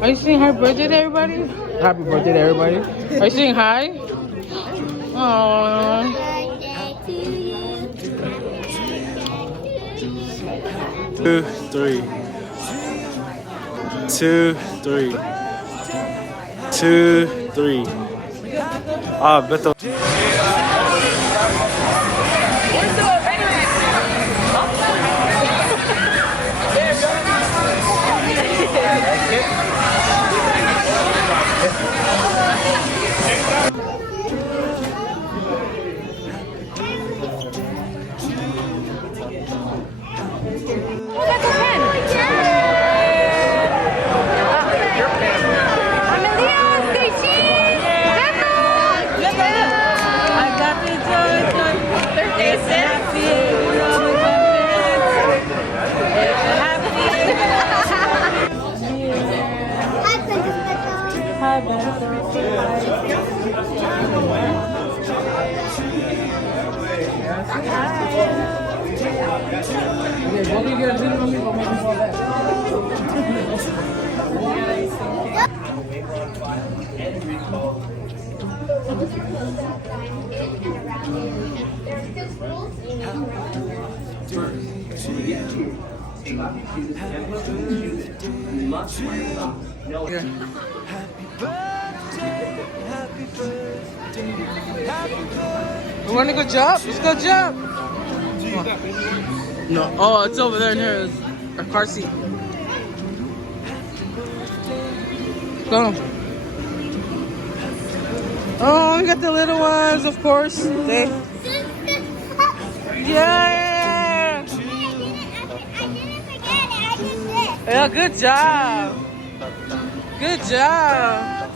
Are you saying happy birthday to everybody? Happy birthday to everybody. Are you saying hi? Aww. Two, three. 2, 3. 2, 3. Ah, Bethel. You wanna go jump? Let's go jump. No. Oh, it's over there in here. A car seat. Go. Oh, we got the little ones, of course. Yeah. Yeah, good job. Good job.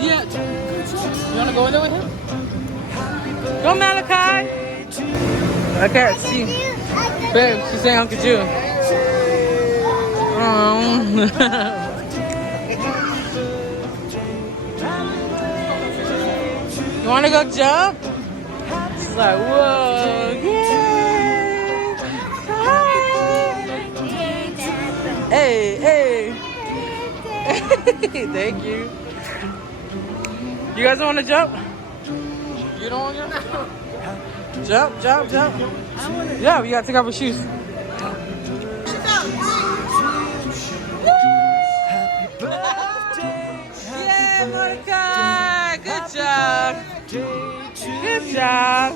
Yeah. You wanna go in there with him? Go, Malachi. I can't see. Babe, she's saying Uncle Jew. Oh. You wanna go jump? She's like, whoa, yay! Hi. Hey, hey. Thank you. You guys wanna jump? You don't want to jump? Jump, jump, jump. Yeah, we gotta take off our shoes. Yeah, Mordecai! Good job. Good job.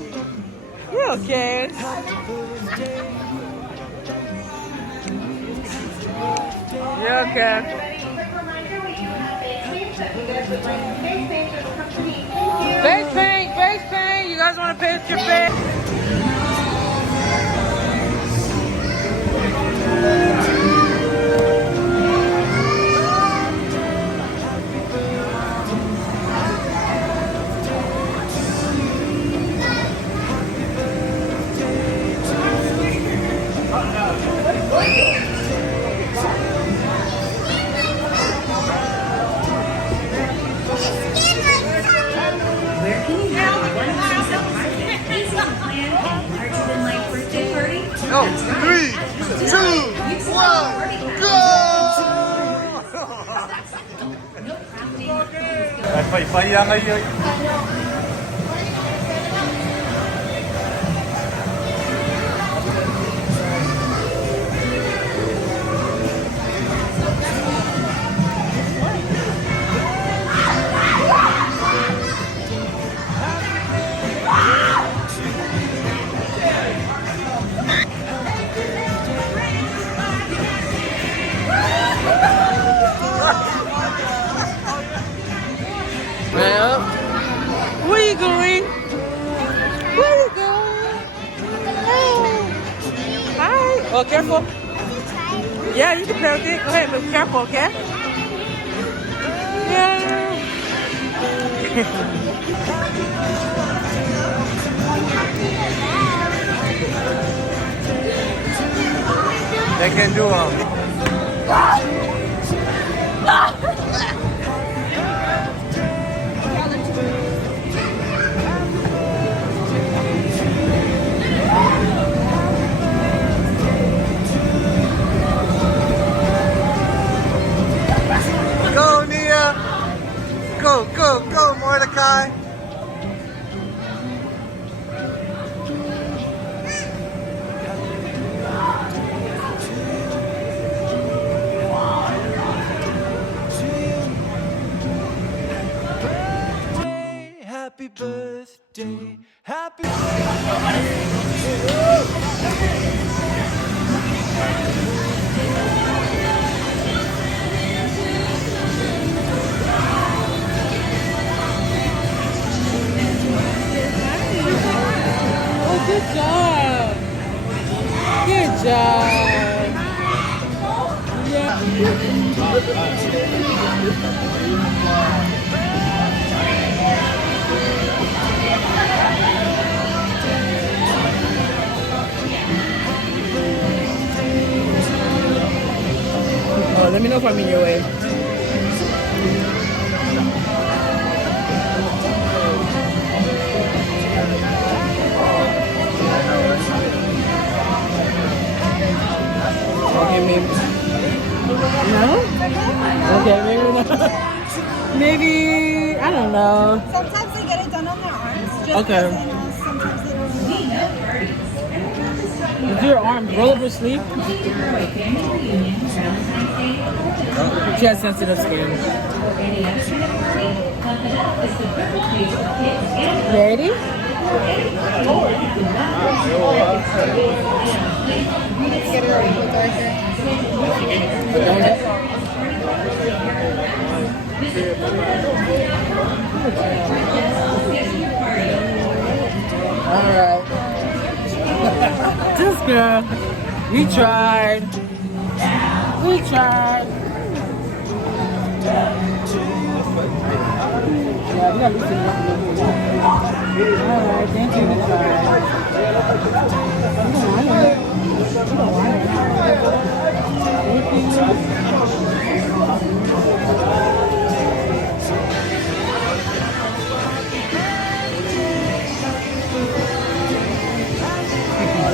You okay? You okay? Face paint, face paint. You guys want to paint your face? Go! 3, 2, 1, go! Fay-faya ngayon. Well, where you going? Where you going? Hi. Oh, careful. Yeah, you can play with it. Go ahead, but be careful, okay? Yeah. They can do Oh, let me know if I'm in your way. Okay, maybe. No? Okay, maybe not. Maybe, I don't know. Sometimes they get it done on their arms. Just Okay. as in, sometimes they don't. Do your arm roll up your sleeve. She has sensitive skin. Ready? Let's get it a little darker. Alright. This girl. We tried. We tried. Yeah, we gotta listen to alright, thank you. We tried.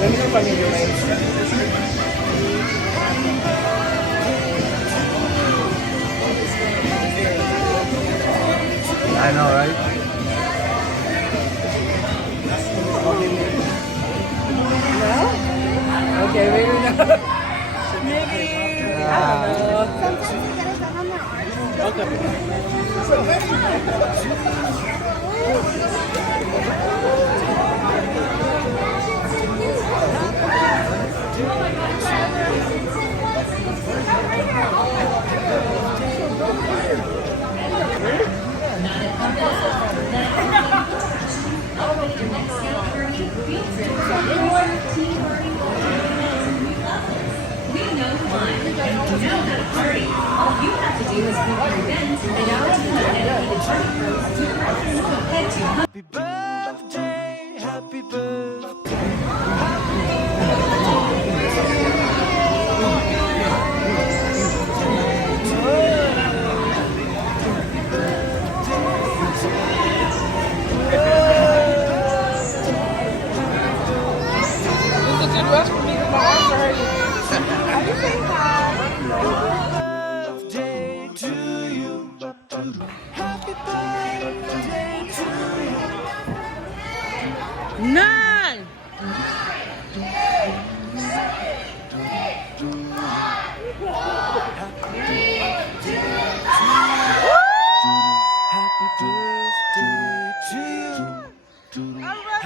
Let me know if I need your name. I know, right? No? Okay, maybe not. Maybe. I don't know. Sometimes they get it done on their Happy birthday, happy birthday. Birthday to you. Happy birthday to you. Nine. Happy birthday to you. Happy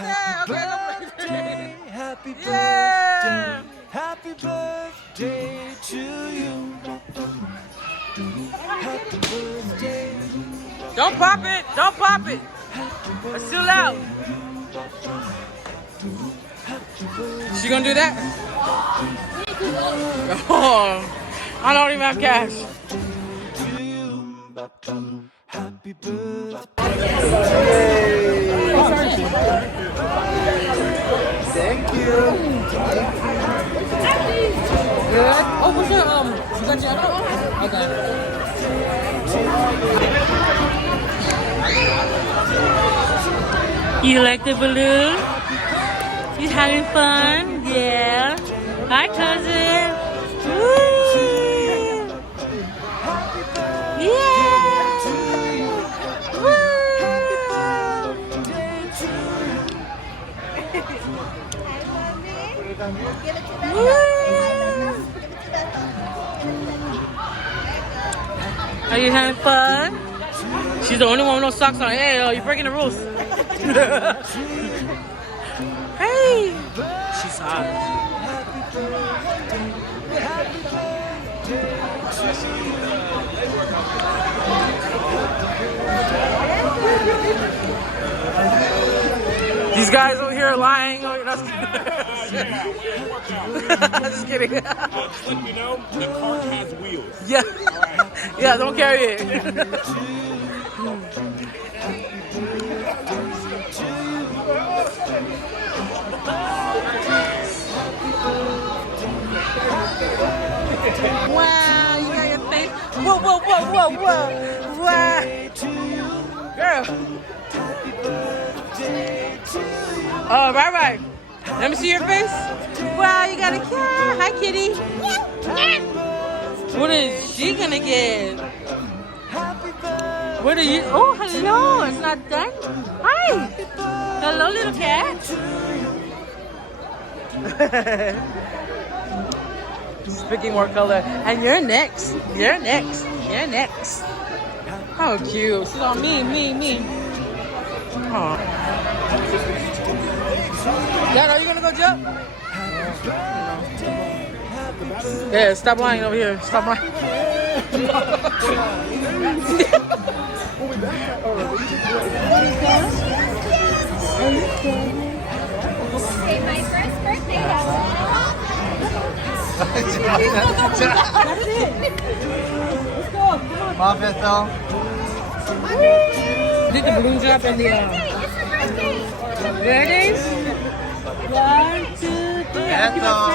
birthday, happy birthday, happy birthday to you. Happy birthday. Don't pop it. Don't pop it. It's too loud. She gonna do that? Oh, I don't even have cash. To you. Happy birthday. Thank you. Good. Oh, what's your you got your other? Okay. You like the balloon? You having fun? Yeah. Hi, cousin. Woo! Yeah. Woo! Woo! Are you having fun? She's the only one with no socks on. Hey, you're breaking the rules. Hey! She's hot. These guy's over here lying. Oh, that's just kidding. Just let me know, the cart has wheels. Yeah. Yeah, don't carry it. Wow, you got your face. Whoa, whoa, whoa, whoa, whoa. Wow. Girl. Oh, right. Let me see your face. Wow, you got a cat. Hi, kitty. What is she gonna get? What are you? Oh, hello. It's not done. Hi. Hello, little cat. Just picking more color. And you're next. You're next. You're next. How cute. She's all me. Oh. Dad, are you gonna go jump? Yeah, stop lying over here. Stop lying. Okay, my first birthday. Mom, Bethel. Did the balloon drop in the there it is? 1, 2, 3. Bethel.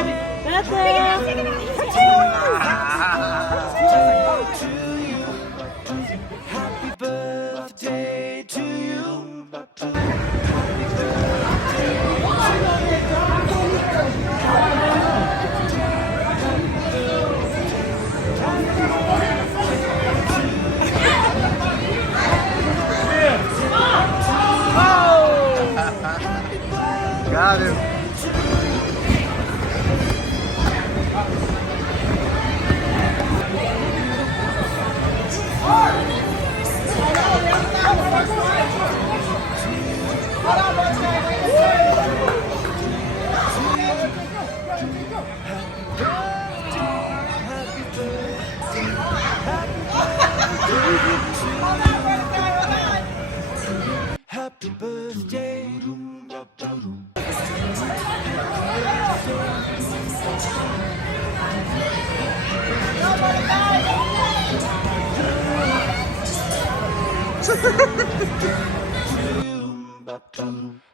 Happy birthday to you. Got him.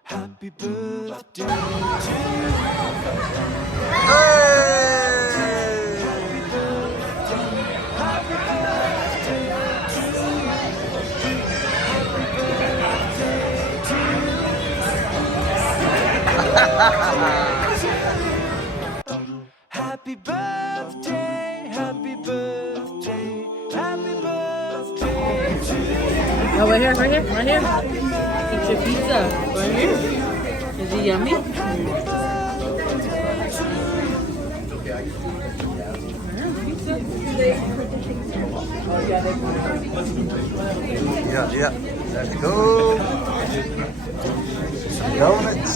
Happy birthday. Happy birthday to you. Happy birthday, happy birthday, happy birthday to you. Oh, right here. Eat your pizza. Right here. Is it yummy? Yeah. Let's go. Some donuts.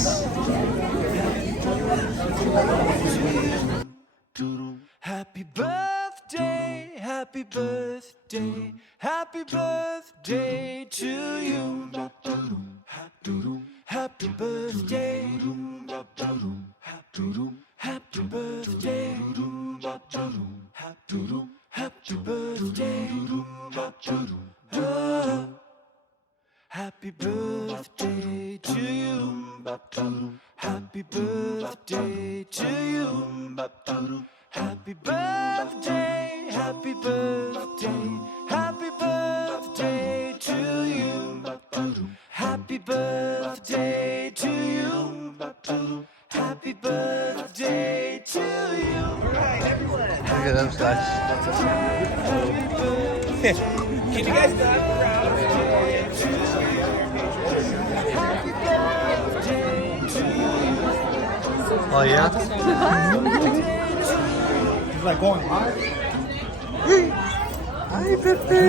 Happy birthday, happy birthday, happy birthday to you. Happy birthday, happy birthday, happy birthday, oh, happy birthday to you. Happy birthday to you. Happy birthday, happy birthday, happy birthday to you. Happy birthday to you. Happy birthday to you. Look at them scotch. Can you guys clap around? Oh yeah? It's like going live. Hi, Pepe.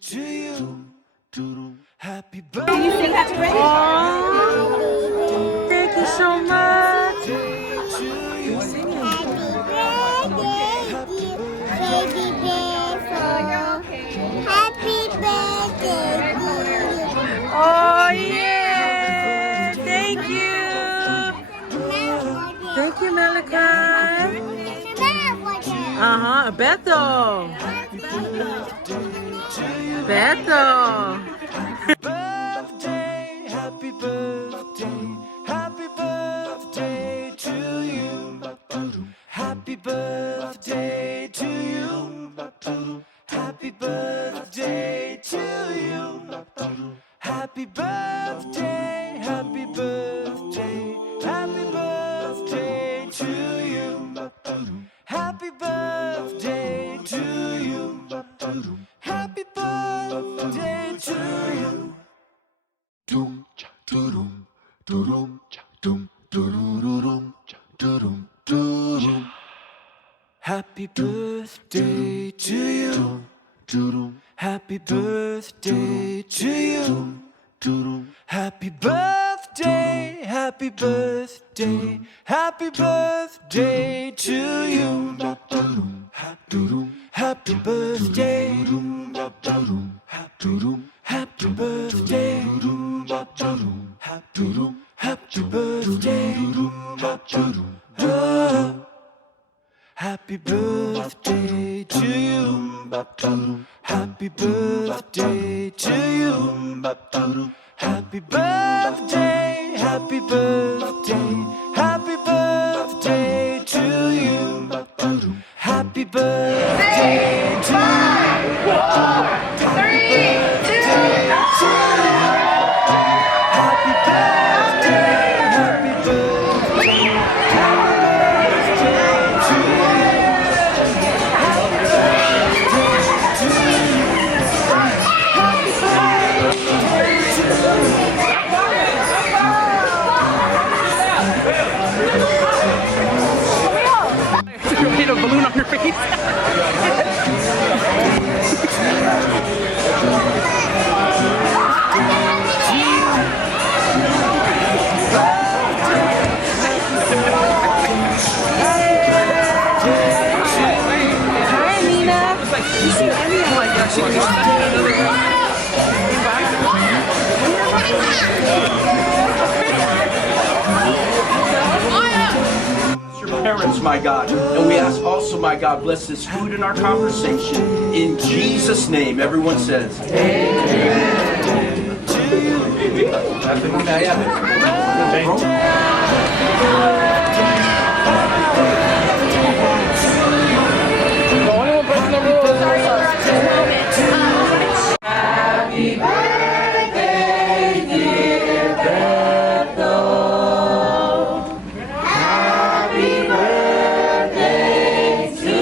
To you. Happy birthday. Can you sing happy birthday? Thank you so much. To you. Happy birthday Bethel. Bethel. Birthday, happy birthday, happy birthday to you. Happy birthday to you. Happy birthday to you. Happy birthday, happy birthday, happy birthday to you. Happy birthday to you. Happy birthday to you. Doom cha doom doom cha doom doom cha doom doom. Happy birthday to you. Happy birthday to you. Happy birthday, happy birthday, happy birthday to you. Happy birthday, happy birthday, happy birthday, happy birthday to you. Happy birthday to you. Happy birthday, happy birthday, happy birthday to you. Happy birthday to you. 5, 4, 3, 2, 1. Happy birthday, happy birthday, happy birthday to you. Happy birthday to you. Happy birthday to you. Hit a balloon on your face. Hi, Nina. You see Emmy? I'm like, yeah, she can Your parents, my God, and we ask also, my God, bless this food in our conversation. In Jesus' name, everyone says, The only one breaking the rules. Happy birthday, dear Bethel. Happy birthday to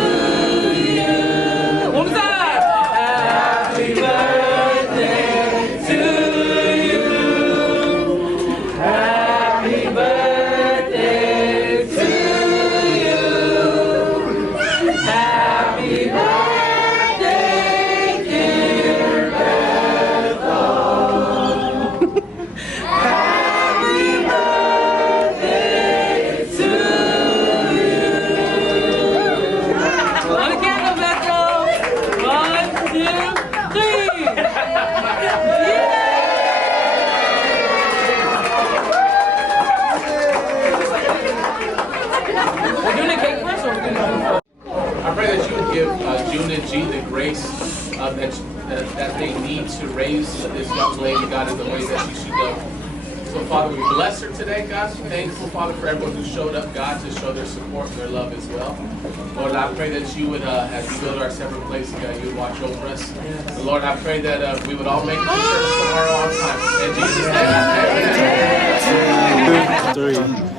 you. What was that? Happy birthday to you. Happy birthday to you. Happy birthday, dear Bethel. Happy birthday to you. One candle, Bethel. 1, 2, 3. We're doing a cake first, or we're doing a... I pray that you would give June and G the grace that they need to raise this young lady, God, in the way that she should go. So, Father, we bless her today, God. Thankful, Father, for everyone who showed up, God, to show their support and their love as well. Lord, I pray that you would, as we go to our separate places, God, you would watch over us. And Lord, I pray that we would all make it to church tomorrow on time. In Jesus' name, amen. 3.